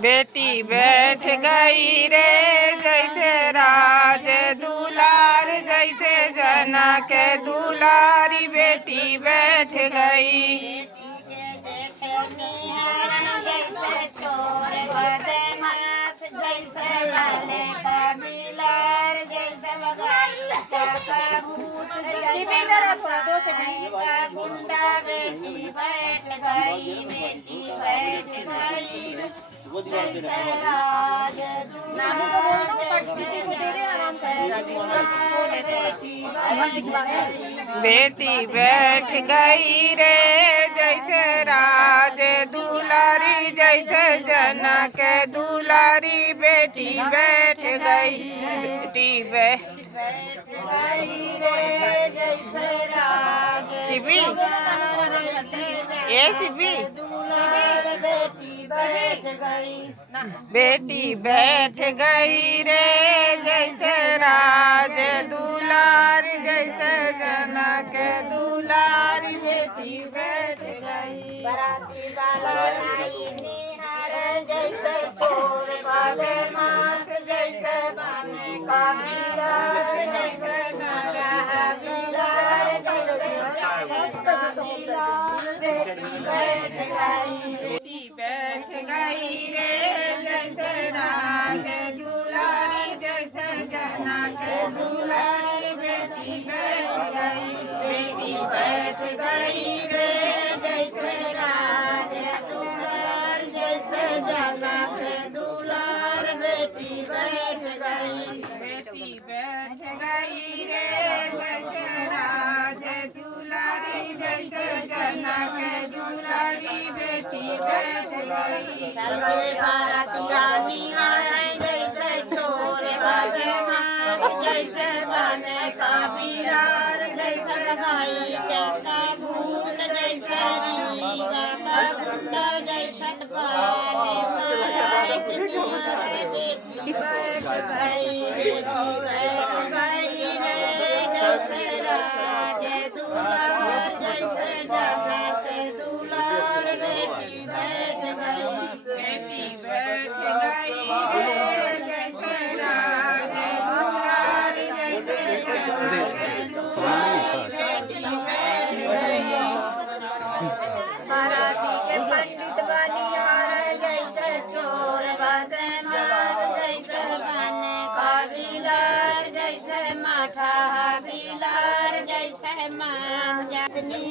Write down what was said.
बेटी बैठ गई रे जैसे राज दुलार, जैसे जनक दुलारी बेटी बैठ गई। जैसे चोर बदमाश, जैसे वाले कबीलार, जैसे बगीचा का भूत, थोड़ा 2 सेकंड का गुंडा बेटी बैठ गई, बेटी बैठ गई जैसे राज किसी को दे देना नाम बेटी बैठ गई रे जैसे राज दुलारी, जैसे जनक दुलारी बेटी बैठ गई। बेटी बैठ गई रे जैसे राज शिवी ए शिवी बेटी बैठ गई। बेटी बैठ गई रे जैसे राज दुलारी, जैसे जनक दुलारी बेटी बैठ गई। बराती वाला नाई निहार, जैसे चोर बदमाश, जैसे बने कबीलार, जैसे नया बिलार, जैसे कबीलार बेटी बैठ गई। बेटी बैठ गई रे जैसे राज दुलारी, जैसे जनक दुलारी बेटी बैठ गई। बेटी बैठ गई रे जैसे राज दुलार, जैसे जनक दुलार बेटी बैठ गई। बेटी बैठ गई रे जैसे राज दुलारी, जैसे जनक दुलारी बेटी बैठ गई। सर्वे बारातिया निहार, जैसे चोर बदमाश, जैसे बने कबीलार, जैसे गईचा का भूत, जैसे रीवा का गुंडा, जैसे बाले मायक निहार बेटी बैठ गई। बेटी बैठ गई रे जैसे राज दुलार, जैसे जनक दुलार बेटी बैठ गई। बेटी बैठ गई रे जैसे राज दुलारी, जैसे जनक दुलारी बेटी बैठ गई। बाराती के पंडित बनिहार, जैसे चोर बदमाश, जैसे बने कबीलार, जैसे माठा बिलार, जैसे मान जातनी